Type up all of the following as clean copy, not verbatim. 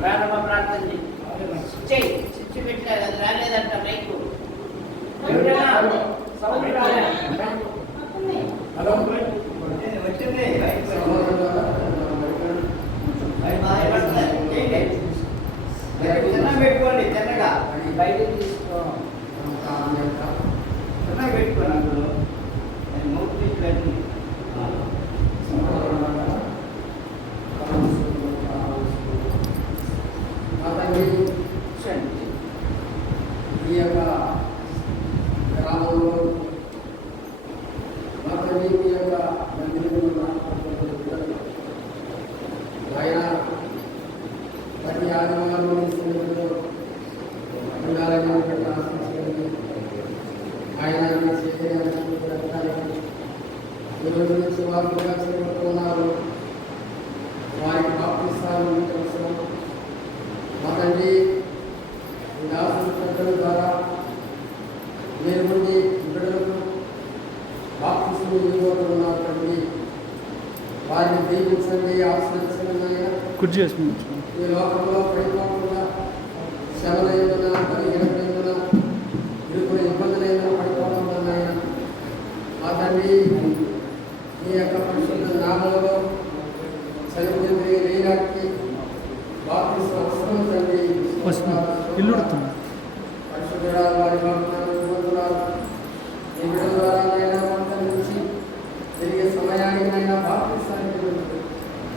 ప్రారంభ ప్రార్థన చెయ్యి. చిచ్చు పెట్టలేదు, అది రాలేదంట మైకు. పెట్టుకోండి చిన్నగా బయటకు తీసుకో. చిన్నగా పెట్టుకోండి అందులో మూర్తి పెట్టి ఈ యొక్క గ్రామంలో మాత్రమే ఈ యొక్క మందిరంలో ఆయన ప్రతి ఆదివారం ఉండాలని ఆశించండి. ఆయన ఈరోజు నుంచి వారు చేపడుతున్నారు. వారికి బాప్తిస్తాలు అవసరం. మా తండ్రి ఈ దాసుల పెద్దల ద్వారా మీరు నుండి బిడ్డలకు బాప్తిస్మం ఇవ్వబోతున్నారు తండ్రి. వారిని దీవించండి, ఆశ్రయించండి. ఈ లోకంలో పడిపోకుండా శ్రమలైనా బలహీనతలైనా ఇరుకుల ఇబ్బందులైనా పడిపోవడం వల్ల మా తండ్రి ఈ యొక్క పరిశుద్ధ నామంలో చనిపోయింది లేనాటికి బాప్తిస్మం అవసరం తండ్రి. ఇల్లుడుతుంది పరిశుద్ధుడా వారి పొందుతున్నారు. ఈ బిడ్డ ద్వారా అయినా వంట నుంచి తిరిగే సమయానికైనా బాప్తిస్తానికి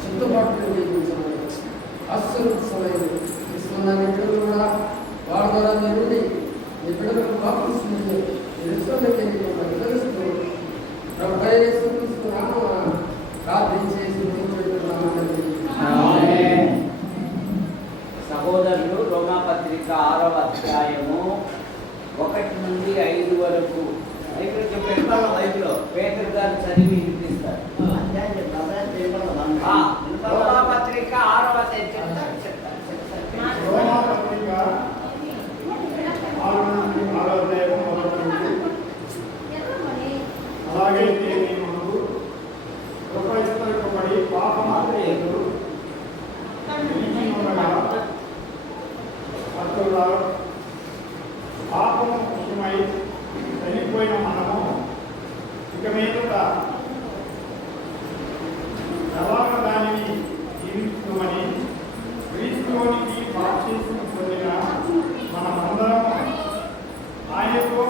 చిత్తుబాటు జీవించమని అస్సలు సమయం ఇస్తున్న బిడ్డలు కూడా వారి ద్వారా జరుగుతుంది. ఈ బిడ్డలకు బాప్తిస్తుంది తెలుస్తూ ప్రార్థించేసి సహోదరులు రోమాపత్రిక 6వ అధ్యాయము 1 నుండి 5 వరకు రైతులో పేదరు గారు చదివి వినిపిస్తారు. రోమాపత్రిక 6వ అధ్యాయం అలాగే మనకు ప్రపంచపడి పాపం పాపము విషయమై చనిపోయిన మనము ఇక మీదట ఎలాగ దానిని జీవించుకోమని క్రీస్తులోనికి బాప్తిస్మం పొందిన మనమందరం ఆయనతో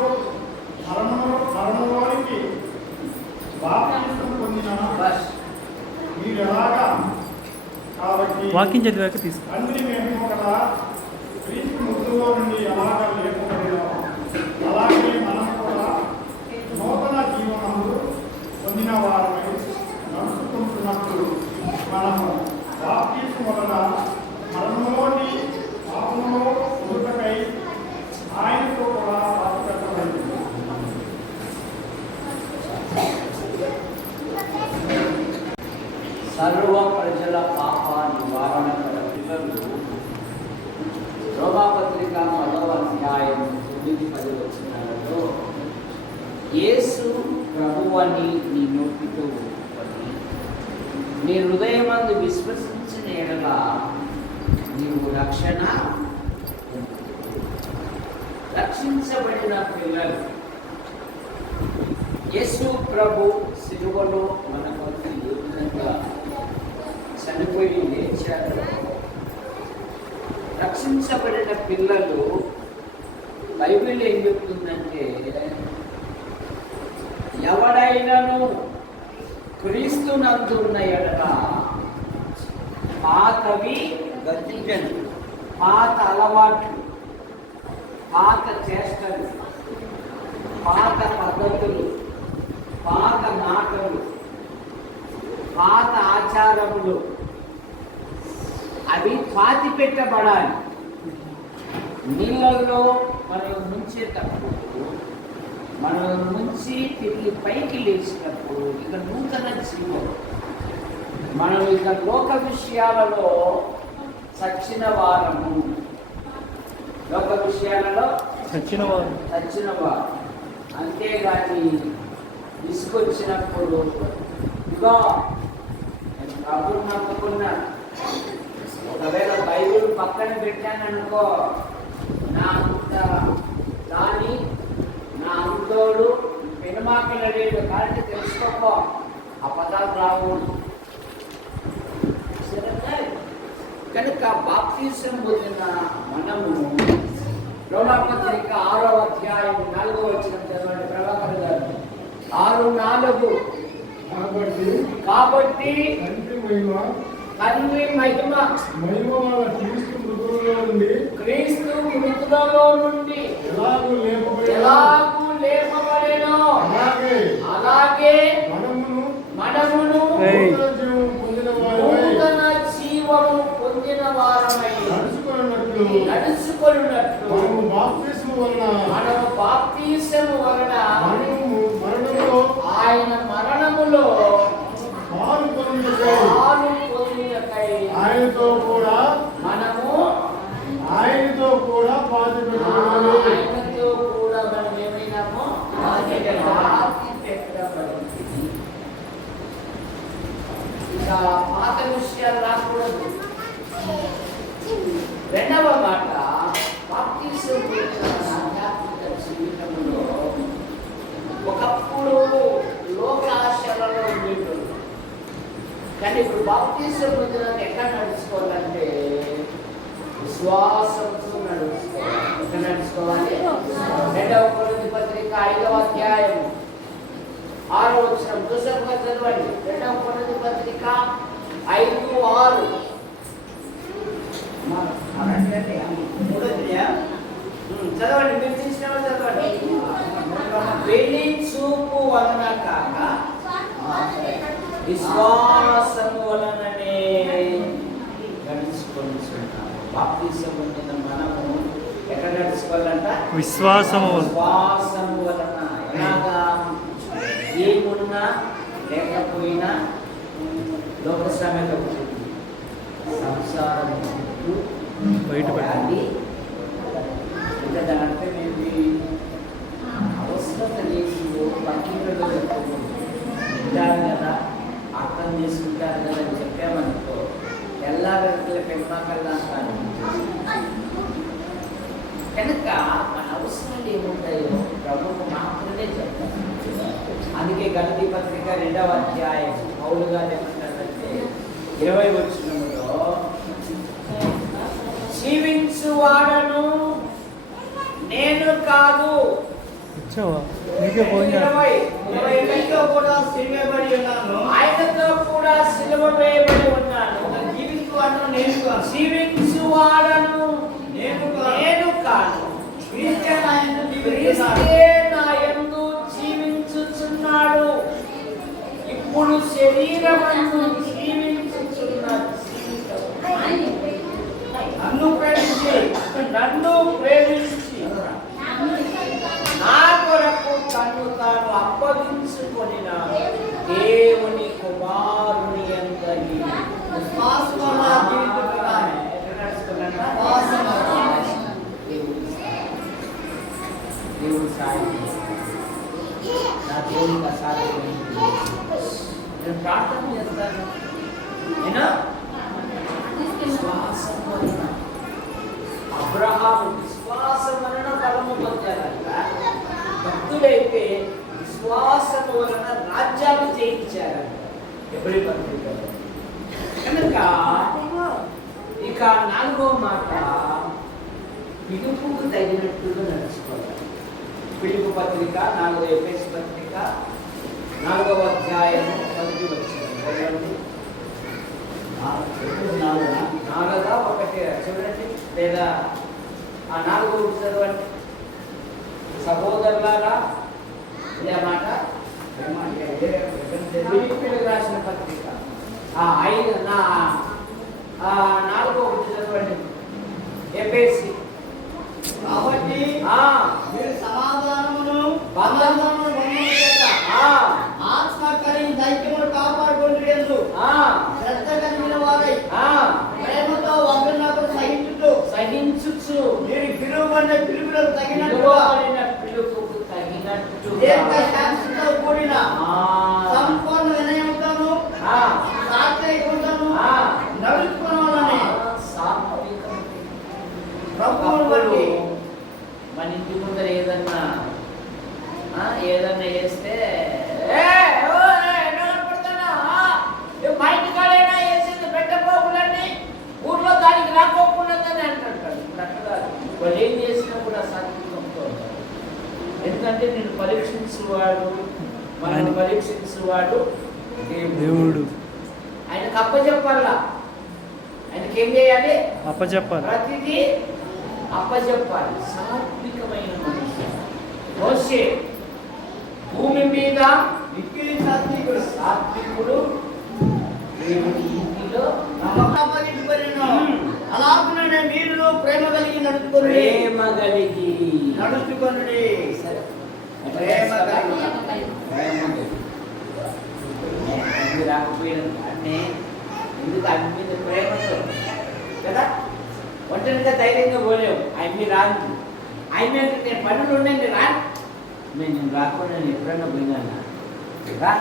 మరణంలోనికి బాప్తిస్మం పొందిన మీరు ఎలాగా కాబట్టి వాకింగ్ చదివాక తీసుకో. తండ్రి మేము కదా క్రీస్తు మృతుల్లో నుండి ఎలాగ లేకపోయినామో అలాగే మనం కూడా నూతన జీవనము పొందిన వారమై నడుచుకుంటున్నప్పుడు మనము బాప్తిస్మం వలన మరణంలోని పాపంలో పొందుటకై ఆయనతో కూడా పాటుపెట్టబడింది. సర్వ ప్రజల పాప నివారణ పిల్లలు రోమాపత్రిక 10వ అధ్యాయం 9-10 వచనాలలో యేసు ప్రభువని నీ నోటితో ఒప్పుకొని నీ హృదయమందు విశ్వసించిన ఎడల నీవు రక్షించబడిన పిల్లలు. యేసు ప్రభు సిలువలో మన కొరకు ఏ విధంగా చనిపోయి లేచారు. రక్షించబడిన పిల్లలు బైబిల్ ఏం చెప్తుందంటే ఎవడైనాను క్రీస్తునందున్న ఎడల పాతవి గతించను, పాత అలవాట్లు, పాత చేష్టలు, పాత పద్ధతులు, పాత మాటలు, పాత ఆచారములు అవి పాతి పెట్టబడాలి. నీళ్ళల్లో మనం ముంచేటప్పుడు, మనం ముంచి తిరిగి పైకి లేచినప్పుడు ఇక నూతన జీవం. మనం ఇక లోక విషయాలలో చచ్చిన వారము, లోక విషయాలలో చచ్చిన వారు. అంతేగాని తీసుకొచ్చినప్పుడు ఇదిగో ప్రభువు నమ్ముకున్నాడు. ఒకవేళ బైబిల్ పక్కన పెట్టాననుకో, నా అంత దాన్ని నా అంతోడు పెనుమాకలేడు కాబట్టి తెలుసుకోపో, ఆ పదాలు రావు. కనుక బాప్తిసం పొందిన మనము రోమాపత్రిక 6వ అధ్యాయం 4వ వచనం చదవండి ప్రభాకర్ గారు. 6:4. కాబట్టి తండ్రి మహిమ వల్ల క్రీస్తు మృతులలో నుండి ఎలాగూ లేపబడెనో అలాగే మనమును నూతన జీవము పొందిన వారమై నడుచుకొనున్నట్లు మనము బాప్తిసము వలన ఆయన మరణములో పాలు పొందుటకై ఆయనతో కూడా మనం ఏమైనామో ఇక పాత విషయాలు రాకూడదు. రెండవ మాట, బాప్తిసం ఆధ్యాత్మిక జీవితంలో ఒకప్పుడు లోక ఆశలలో ఉండేటోళ్ళు, కానీ ఇప్పుడు బాప్తిసం పొందినాక ఎట్లా నడుచుకోవాలంటే విశ్వాసంతో నడుచుకోవాలి. ఎట్లా నడుచుకోవాలి? 2వ కొరింథీ పత్రిక 5వ అధ్యాయం 6వ వచనం చూసారుగా చదవండి. 2వ కొరింథీ పత్రిక 5:6. చదవండి, మీరు తీసిన చదవండి. వెలి చూపు వలన కాక విశ్వాసము వలననే నడుచుకుంటున్నాము. బాప్తిసం పొందిన మనము ఎక్కడ నడుచుకోవాలంట? విశ్వాసము వలన. ఎలాగా? ఏమున్నా లేకపోయినా లోక శ్రమలో సంసారం బయటపడాలి. ఇంకా దాని అర్థం ఏంటి? అవసరం లేదు, పక్కింట్లో వింటారు కదా, అర్థం చేసుకుంటారు కదా అని చెప్పామనుకో, ఎల్లాగల పెంపకల్లా అంటారు. కనుక మన అవసరాలు ఏముంటాయో ప్రభువు మాత్రమే చెప్తారు. అందుకే గలతీ పత్రిక 2వ అధ్యాయం పౌలు గారు ఏమంటారంటే 20వ వచనంలో, జీవించువాడను నేను కాదు. ఆయనతో కూడా సిలువ వేయబడి ఉన్నాను. జీవించువాడను నేను కాదు, క్రీస్తే నా యందు జీవించుచున్నాడు. ఇప్పుడు శరీరమందు జీవించుచున్న జీవితం నన్ను ప్రేమించి నా కొరకు తను తాను అప్పగించుకొనిన దేవుని కుమారుని యందలి దేవుడు సాయం నా దేవునికి అసాధ్యం. నేను ప్రార్థన చేస్తాను. విశ్వాసం వలన అబ్రహాము విశ్వాసం వలన బలము పొందారంట. భక్తులైతే విశ్వాసం వలన రాజ్యాలు జయించారంట. ఎబ్రీ పత్రిక. కనుక ఇక 4వ మాట, పిలుపుకు తగినట్టుగా నడుచుకోవాలి. పిలుపు పత్రిక 4వ ఎఫెసు పత్రిక 4వ అధ్యాయం 1వ వచనం. 4గా 1 చూడండి, లేదా ఆ 4వ చదవండి. సహోదరులారా, ఇదే మాట ఫిలిప్పీయులకు రాసిన పత్రిక 4వ చదవండి. ఎఫెసీ. కాబట్టి మీరు సమాధానమును ఆత్మ కలిగి ఐక్యమును కాపాడుకుంటూ శ్రద్ధ కలిగిన వారై ప్రేమతో ఒకరినొకరు సహించుచు మీరు పిలువబడిన పిలుపులకు తగినట్టుగా దీర్ఘశాంతితో కూడిన సంపూర్ణ వినయంతోను సాత్వికముతో ఏదన్నా చేస్తే మా ఇంటికాడైనా వేసింది పెట్టకపోకుండా ఊర్లో దానికి రాకోకుండాదని అంటుంటాడు. ఇప్పుడు అట్లా కాదు, వాళ్ళు ఏం చేసినా కూడా సాత్వికంతో ఉంటారు. ఎందుకంటే నేను పరీక్షించువాడు, మనం పరీక్షించువాడు దేవుడు. ఆయనకు అప్పచెప్పాలా, ఆయనకి ఏం చేయాలి? అప్పచెప్పాలి. ప్రతిదీ అప్పచెప్పాలి. సాత్వికమైన మనిషి మోషే భూమి మీద మిక్కిలి సాత్వికుడు. సాత్వికుడు, దేవుని ఇంటిలో అలాగనే మీరు ప్రేమ కలిగి నడుచుకోండి. ప్రేమ కలిగి నడుచుకోండి. సరే, ప్రేమ కలిగి. అన్ని రాకపోయిన అన్నీ ఎందుకు ఆయన మీద ప్రేమతో కదా, ఒంటరిగా ధైర్యంగా పోలేవు. ఆయన మీద రాదు, ఆయన మీద నేను పనులు ఉండండి రాను, నేను రాకుండా నేను ఎప్పుడన్నా పోయినా కదా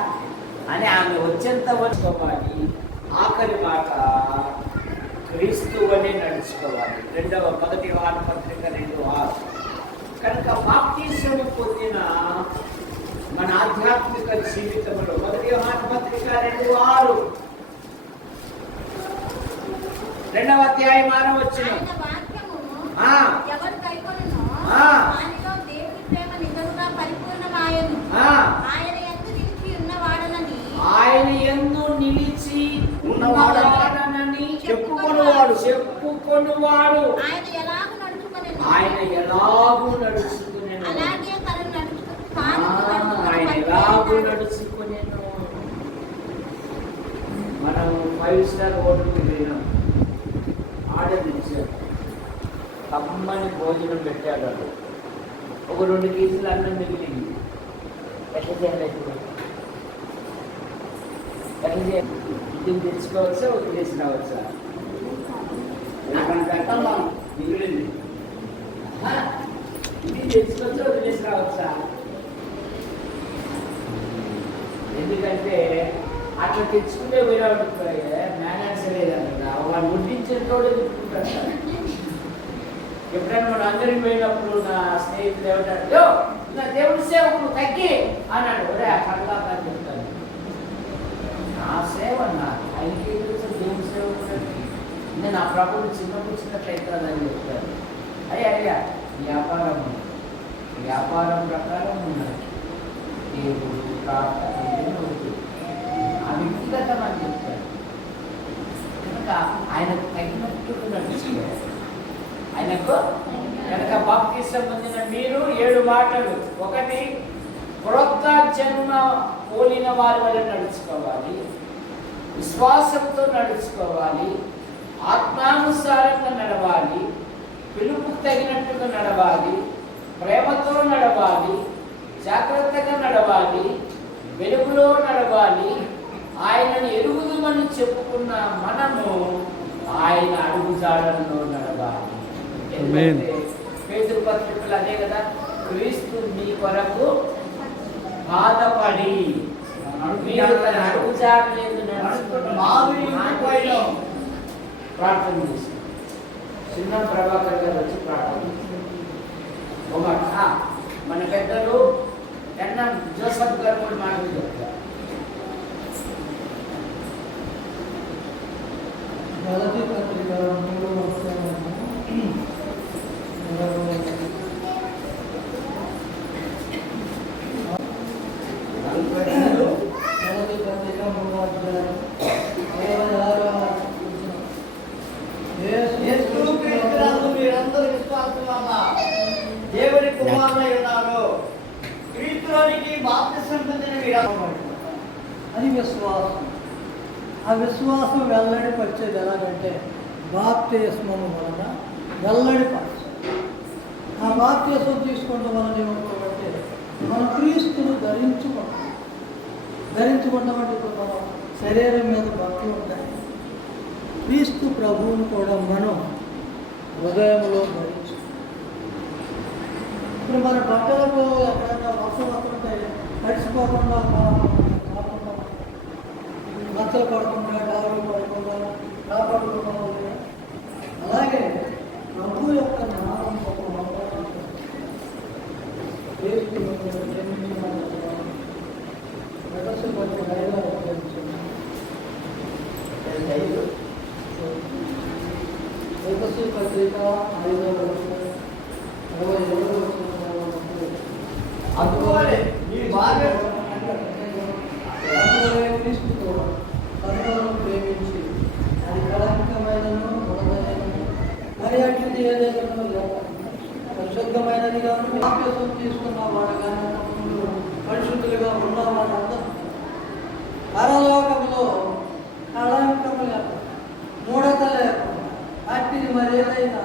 అని ఆమె వచ్చేంత వచ్చుకోవాలి. ఆఖరి మాట క్రీస్తువనే నడుచుకోవాలి. 1 యోహాను పత్రిక 2:6. కనుక బాప్తీసము పొందిన మన ఆధ్యాత్మిక జీవితంలో 1 యోహాను పత్రిక 2:6 2వ అధ్యాయం 6వ వచనం. ఆయన యందు నిలిచి ఉన్నవాడనని చెప్పుకొనువాడు ఆయన ఎలాగూ నడుచుకునేను. ఆయన ఎలాగూ నడుచుకునేను. మనం 5 స్టార్ హోటల్కి వెళ్ళినాం, ఆర్డర్ ఇచ్చారు, కమ్మని భోజనం పెట్టాడు. వాళ్ళు ఒక 2 కేజీలు అన్నం మిగిలింది. ఎట్లా చేయాలి? ఎట్లా చేయాలి? ఇంటికి తెచ్చుకోవచ్చా, వదిలేసి రావచ్చా? మిగిలింది ఇంటికి తెచ్చుకోవచ్చా, వదిలేసి రావచ్చా? ఎందుకంటే అట్లా తెచ్చుకుంటే వేరే మేనేజ్ లేదన్నా వాళ్ళు వడ్డించిన తోడు ఎదుర్కొంటారు. ఎప్పుడైనా మనం అందరికి పోయినప్పుడు నా స్నేహితులు ఏమంటాడు, నా దేవుడి సేవకుడు తగ్గి అన్నాడు. ఒరే అట్లా అని చెప్తాను. నా సేవ అన్నా ఆయనకి తెలుసు దేవుడి సేవకుడు. నేను నా ప్రభుత్వం చిన్నపుచ్చినట్లయితుందని చెప్తాను. అయ్యా వ్యాపారం ప్రకారం ఉన్నది దేవుడు ప్రార్థన ఆ వ్యక్తిగతం అని చెప్తాడు. కనుక ఆయనకు తగినట్టుగా నడుచుకోవాలి. ఆయనకు కనుక బాప్తిసం పొందిన మీరు 7 మాటలు. 1, క్రొత్త జన్మ పోలిన వారి వల్ల నడుచుకోవాలి, విశ్వాసంతో నడుచుకోవాలి, ఆత్మానుసారంగా నడవాలి, పిలుపుకు తగినట్టుగా నడవాలి, ప్రేమతో నడవాలి, జాగ్రత్తగా నడవాలి, వెలుగులో నడవాలి. ఆయనను ఎరుగుదమని చెప్పుకున్న మనము ఆయన అడుగుజాడల్లో నడవాలి. పేతురు పత్రికలు అదే కదా, క్రీస్తు మీ కొరకు బాధపడి అడుగుజాడలేదు ప్రార్థన చేసి చిన్న ప్రభాకర్ గారు వచ్చి ప్రార్థన చేస్తారు. మన పెద్దలు జోసఫ్ గారు కూడా మాటలు చెప్తారు. మొదటి పత్రిక 3వ అధ్యాయము 26వ మీరందరూ విశ్వాసం వల్ల దేవుడి కుమారులై ఉన్నారు. క్రీస్తులోనికి బాప్తిసం పొందిన అది విశ్వాసం. ఆ విశ్వాసం వెల్లడి పరిచేది ఎలాగంటే బాప్తిస్మము వలన వెల్లడి పరిచేది. ఆ బాప్తిస్మం తీసుకుంటే మనం ఏమనుకోమంటే మనం క్రీస్తును ధరించుకుంటామంటే ఇప్పుడు మనం శరీరం మీద భక్తులు ఉంటాయి. క్రీస్తు ప్రభువును కూడా మనం హృదయంలో ధరించు. ఇప్పుడు మన బట్టలకు ఎక్కడైనా వర్షం వస్తుంటే తడిసిపోకుండా కాకుండా మచ్చలు పడకుండా డాలు పడకుండా కాపాడుకుండా అలాగే ప్రభు యొక్క నామం ఒక ఎఫెసీ పత్రిక 5వ అధ్యాయం చూడండి. ఎఫెసీ పత్రిక 5వ అధ్యాయం 27వ వచనంలో అందువలే మీ భార్య అందువలే క్రీస్తుతో సంఘమును ప్రేమించి అది కళంకమైనను గుణమైనను మరి అట్టిది ఏదైనా లేక పరిశుద్ధమైనది కానీ బాప్తిసం తీసుకున్న వాడు కానీ పరిశుద్ధులుగా ఉన్న వారందరూ పరలోకములో కళంకము లేక మూఢత లేకుండా అట్టిది మరి ఏదైనా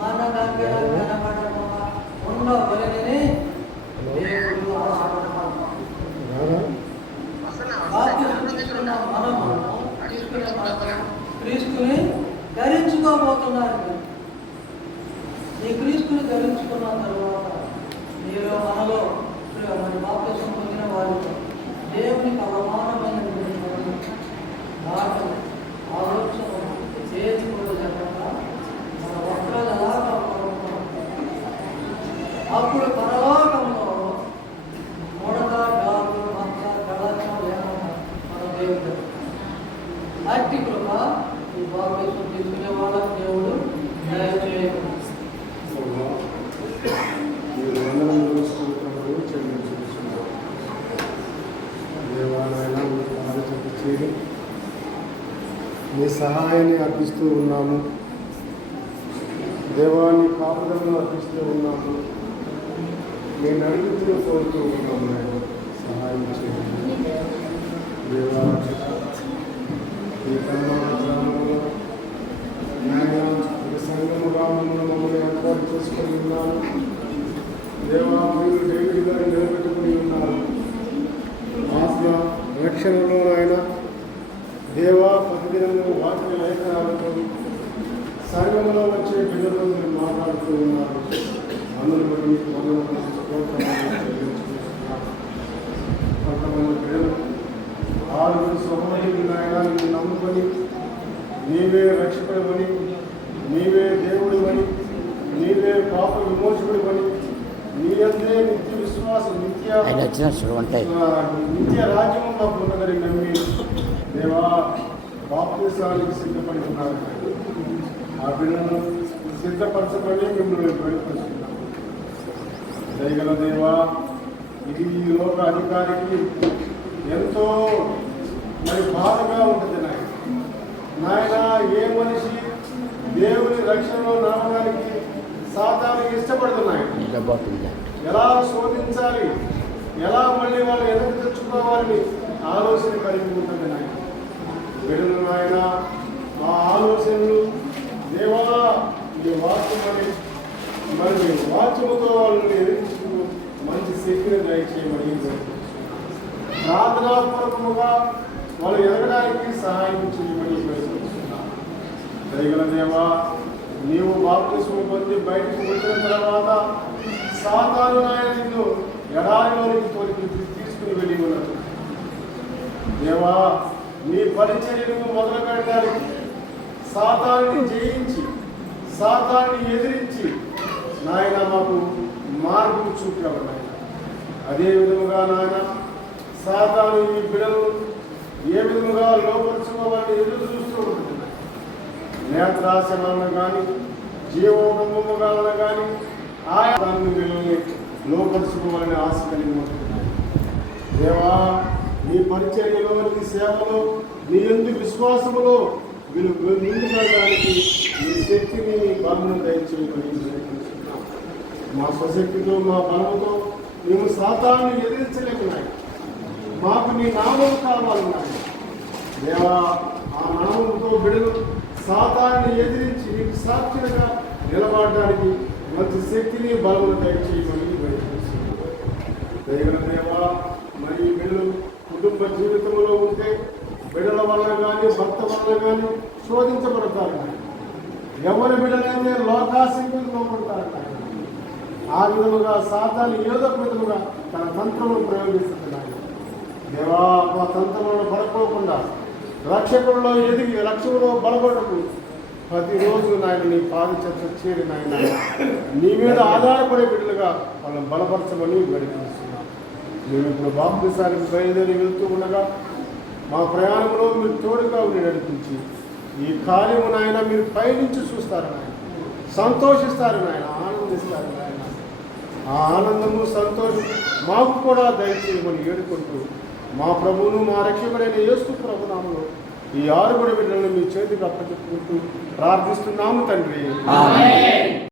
మన దగ్గర కనబడకుండా ఉండవలెనని దేవుడు ఆశపడుతున్నాడు. బాప్తిసం తీసుకున్న మనము క్రీస్తుని ధరించుకోబోతున్నారు. ఈ క్రీస్తుని ధరించుకున్న తర్వాత మీరు మనలో మరి బాప్తిసం పొందిన వారితో దేవునికి అవమానమైన మాటలు ఆలోచన చేతి కూడా చెప్పకుండా మన వస్త్రాలు ఎలాగా అప్పుడు పరలోకంలో మూడత గాలు మచ్చ కళాచం లేకుండా మన దేవుడు అట్టి కృప ఈ బాప్తిసం తీసుకునే వాళ్ళకి దేవుడు దయచేయకుండా మీరు వందనములు స్తోత్రములు చెల్లించుకుంటున్నారు. దేవాలయాన్ని మీకు ఆలోచన చేరి మీ సహాయాన్ని అర్పిస్తూ ఉన్నాము. దేవాన్ని కాపుదలను అర్పిస్తూ ఉన్నాము. మీ నడుపుతులు కోరుతూ ఉన్నాము. నాయన సహాయం చేయండి. దేవా ఈ గ్రామంలో సంఘముగా మమ్మల్ని ఏర్పాటు చేసుకొని ఉన్నాను. దేవా మీరు డేవిడ్ గారిని నిలబెట్టుకుని ఉన్నారు. ఆత్మ రక్షణలో ఆయన దేవా ప్రతిదినము వాక్య లేఖనాలతో సంఘంలో వచ్చే బిడ్డలతో మీరు మాట్లాడుతూ ఉన్నారు. అందరూ బట్టి మీకు కొంతమంది బిడ్డలు 6 సహోదరులు ఆయన నిన్ను నమ్ముకొని నీవే రక్షకుడమని, నీవే దేవుడివని, నీవే పాప విమోచకుడివని, నీ అందే నిత్య విశ్వాసం నిత్య రాజ్యం మాకు ఉన్నదని నమ్మి దేవా బాప్తిసానికి సిద్ధపడి ఉన్నారు. ఆ బిడ్డలను సిద్ధపరచబడి మిమ్మల్ని బయటపరుస్తున్నాం. దయగల దేవా ఇది ఈ లోక అధికారికి ఎంతో మరి బాధగా ఉంటుంది నాయన. ఏ మనిషి దేవుని రక్షణలో నడవడానికి సాతానికి ఇష్టపడుతున్నాయి. ఎలా శోధించాలి, ఎలా మళ్ళీ వాళ్ళు వెనక్కి తెచ్చుకోవాలని ఆలోచన కలిగి ఉంటుంది నాయన. బిడ్డలు నాయన ఆ ఆలోచనలు దేవా ఈ వాక్యమని మరి వాక్యముతో వాళ్ళని ఎదిరించుకు మంచి శక్తిని దయచేయమని ప్రార్థనాత్మకముగా వాళ్ళు ఎదగడానికి సహాయం చేయమని ప్రయత్నిస్తున్నాను. దయగల దేవా నీవు బాప్తిస్మం పొంది బయటకు వచ్చిన తర్వాత సాతాను ఆయన నిన్ను ఎడారిలోనికి తోలికి తీసుకుని వెళ్ళి ఉన్నది. దేవా నీ పరిచర్యను మొదలు పెట్టడానికి సాతాన్ని జయించి సాతాన్ని ఎదిరించి నాయన మాకు మార్గం చూపావు నాయన. అదే విధముగా నాయన సాతాను ఈ బిడలు ఏ విధముగా లోపరుచుకోవాలని ఎదురు చూస్తూ ఉంటుంది. నేత్రాశలను కానీ జీవోపములను కానీ ఆయా దాన్ని వీళ్ళని లోపరుచుకోవాలని ఆశ కలిగి ఉంటుంది. దేవా నీ పరిచర్యలో నీ సేవలో నీ ఎందుకు విశ్వాసములో వీళ్ళు ముందు పడడానికి నీ శక్తిని నీ బలమును దయచేయమని మా స్వశక్తితో మా బలముతో మేము సాతాన్ని ఎదిరించలేకున్నాయి. మాకు నీ నామం కావాలన్నాయి. దేవా ఆ నామంతో బిడలు సాతాన్ని ఎదిరించి నీకు సాక్షిగా నిలబడడానికి మంచి శక్తిని బలమును దయచేయమని బయటకు దైవ దేవా. మరి బిడ్డలు కుటుంబ జీవితంలో ఉంటే బిడ్డల వల్ల కానీ భర్త వల్ల కానీ శోధించబడతారు. ఎవరి బిడ్డలైతే లోకాశంకు లోపడతారు. ఆ విధముగా సాతాన్ని ఏదో విధముగా తన తంత్రమును ప్రయోగిస్తున్నాడు. దేవా మా తంత్రములను పడుకోకుండా రక్షకుల్లో ఎదిగి రక్షకులో బలపడకు ప్రతిరోజు నాయన నీ పాదచర్చ చేరి నాయన నీ మీద ఆధారపడే బిడ్డలుగా వాళ్ళని బలపరచమని వేడుకొస్తున్నాను. మేము ఇప్పుడు బాప్తిసానికి బయలుదేరి వెళ్తూ ఉండగా మా ప్రయాణంలో మీరు తోడుగా ఉండి నడిపించి ఈ కార్యము నాయన మీరు పైనుంచి చూస్తారు నాయన, సంతోషిస్తారు నాయన, ఆనందిస్తారు నాయన. ఆ ఆనందము సంతోషం మాకు కూడా దయచేయమని వేడుకుంటూ మా ప్రభువును మా రక్షకుడైన యేసు ప్రభునామములో ఈ 6 బిడ్డలను మీ చేతికి అప్పచెప్పుకుంటూ ప్రార్థిస్తున్నాము తండ్రి.